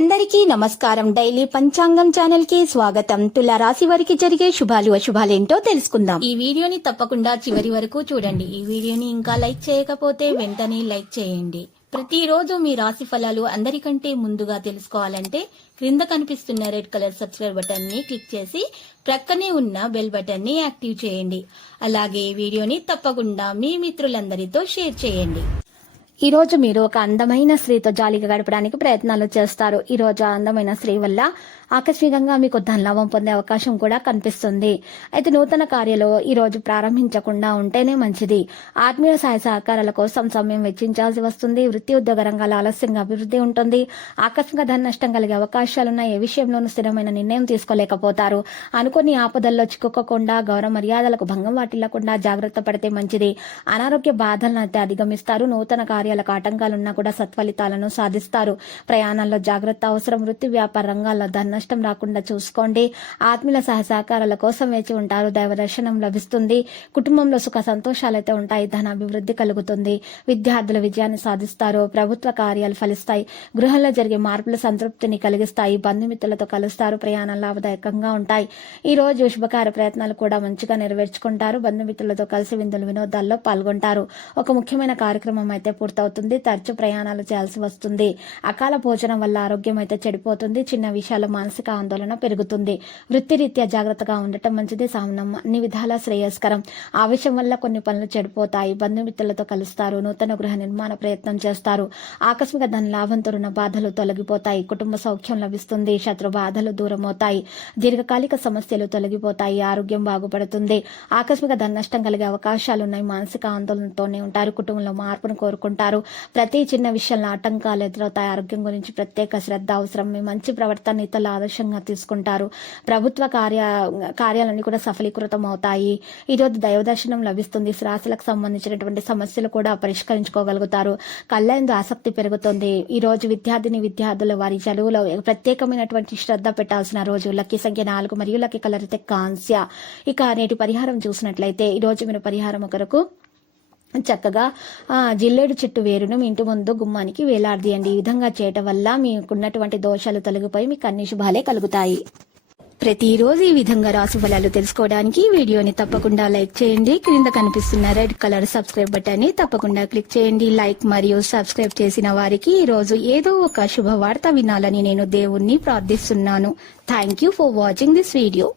అందరికీ నమస్కారం. డైలీ పంచాంగం ఛానల్ కి స్వాగతం. తుల రాశి వారికి జరిగే శుభాలు అశుభాలేంటో తెలుసుకుందాం. ఈ వీడియోని తప్పకుండా చివరి వరకు చూడండి. ఈ వీడియోని ఇంకా లైక్ చేయకపోతే వెంటనే లైక్ చేయండి. ప్రతిరోజు మీ రాశి ఫలాలు అందరికంటే ముందుగా తెలుసుకోవాలంటే క్రింద కనిపిస్తున్న రెడ్ కలర్ సబ్స్క్రైబ్ బటన్ ని క్లిక్ చేసి ప్రక్కనే ఉన్న బెల్ బటన్ ని యాక్టివ్ చేయండి. అలాగే వీడియోని తప్పకుండా మీ మిత్రులందరితో షేర్ చేయండి. ఈ రోజు మీరు ఒక అందమైన స్త్రీతో జాలీగా గడపడానికి ప్రయత్నాలు చేస్తారు. ఈ రోజు ఆ అందమైన స్త్రీ వల్ల ఆకస్మికంగా మీకు ధనలాభం పొందే అవకాశం కూడా కనిపిస్తుంది. అయితే నూతన కార్యాలు ఈ రోజు ప్రారంభించకుండా ఉంటేనే మంచిది. ఆత్మీయ సహాయ సహకారాల కోసం సమయం వెచ్చించాల్సి వస్తుంది. వృత్తి ఉద్యోగ రంగాల ఆలస్యంగా అభివృద్ధి ఉంటుంది. ఆకస్మిక ధన నష్టం కలిగే అవకాశాలున్న ఏ విషయంలోనూ స్థిరమైన నిర్ణయం తీసుకోలేకపోతారు. అనుకుని ఆపదల్లో చిక్కుకోకుండా గౌరవ మర్యాదలకు భంగం వాటిల్లకుండా జాగ్రత్త పడితే మంచిది. అనారోగ్య బాధలను అయితే అధిగమిస్తారు. నూతన కార్యాలకు ఆటంకాలున్నా కూడా సత్ఫలితాలను సాధిస్తారు. ప్రయాణాల్లో జాగ్రత్త అవసరం. వృత్తి వ్యాపార రంగాల్లో ధన నష్టం రాకుండా చూసుకోండి. ఆత్మీయుల సహాయ సహకారాల కోసం వేచి ఉంటారు. దైవ దర్శనం లభిస్తుంది. కుటుంబంలో సుఖ సంతోషాలైతే ఉంటాయి. ధనాభివృద్ధి కలుగుతుంది. విద్యార్థుల విజయాన్ని సాధిస్తారు. ప్రభుత్వ కార్యాలు ఫలిస్తాయి. గృహంలో జరిగే మార్పులు సంతృప్తిని కలిగిస్తాయి. బంధుమిత్రులతో కలుస్తారు. ప్రయాణాలు లాభదాయకంగా ఉంటాయి. ఈ రోజు శుభకార్య ప్రయత్నాలు కూడా మంచిగా నెరవేర్చుకుంటారు. బంధుమిత్రులతో కలిసి విందులు వినోదాల్లో పాల్గొంటారు. ఒక ముఖ్యమైన కార్యక్రమం అయితే పూర్తవుతుంది. తరచు ప్రయాణాలు చేయాల్సి వస్తుంది. అకాల భోజనం వల్ల ఆరోగ్యం అయితే చెడిపోతుంది. చిన్న విషయాల మానసిక ఆందోళన పెరుగుతుంది. వృత్తిరీత్యా జాగ్రత్తగా ఉండటం మంచిది. సామనం అన్ని విధాలా శ్రేయస్కరం. ఆవేశం వల్ల కొన్ని పనులు చెడిపోతాయి. బంధుమిత్రులతో కలుస్తారు. నూతన గృహ నిర్మాణ ప్రయత్నం చేస్తారు. ఆకస్మిక ధన లాభంతో రుణ బాధలు తొలగిపోతాయి. కుటుంబ సౌఖ్యం లభిస్తుంది. శత్రు బాధలు దూరమవుతాయి. దీర్ఘకాలిక సమస్యలు తొలగిపోతాయి. ఆరోగ్యం బాగుపడుతుంది. ఆకస్మిక ధన నష్టం కలిగే అవకాశాలున్నాయి. మానసిక ఆందోళనతోనే ఉంటారు. కుటుంబంలో మార్పును కోరుకుంటారు. ప్రతి చిన్న విషయంలో ఆటంకాలు ఎదురవుతాయి. ఆరోగ్యం గురించి ప్రత్యేక శ్రద్ధ అవసరం. మీ మంచి ప్రవర్తన ఇతరుల ఆదర్శంగా తీసుకుంటారు. ప్రభుత్వ కార్యాలన్నీ కూడా సఫలీకృతం అవుతాయి. ఈరోజు దైవ దర్శనం లభిస్తుంది. శ్వాసలకు సంబంధించినటువంటి సమస్యలు కూడా పరిష్కరించుకోగలుగుతారు. కళ్యాణంలో ఆసక్తి పెరుగుతుంది. ఈ రోజు విద్యార్థులు వారి చదువులో ప్రత్యేకమైనటువంటి శ్రద్ధ పెట్టాల్సిన రోజు. లక్కీ సంఖ్య 4 మరియు లక్కీ కలర్ అయితే కాంస్య. ఇక నేటి పరిహారం చూసినట్లయితే ఈ రోజు మీరు పరిహారం కొరకు చక్కగా జిల్లేడు చెట్టు వేరును మీ ఇంటి ముందు గుమ్మానికి వేలాడదీయండి. ఈ విధంగా చేయటం వల్ల మీకున్నటువంటి దోషాలు తొలగిపోయి మీకు అన్ని శుభాలే కలుగుతాయి. ప్రతిరోజు ఈ విధంగా రాశి ఫలాలు తెలుసుకోవడానికి వీడియోని తప్పకుండా లైక్ చేయండి. క్రింద కనిపిస్తున్న రెడ్ కలర్ సబ్స్క్రైబ్ బటన్ ని తప్పకుండా క్లిక్ చేయండి. లైక్ మరియు సబ్స్క్రైబ్ చేసిన వారికి ఈ రోజు ఏదో ఒక శుభవార్త వినాలని నేను దేవుణ్ణి ప్రార్థిస్తున్నాను. Thank you for watching this video.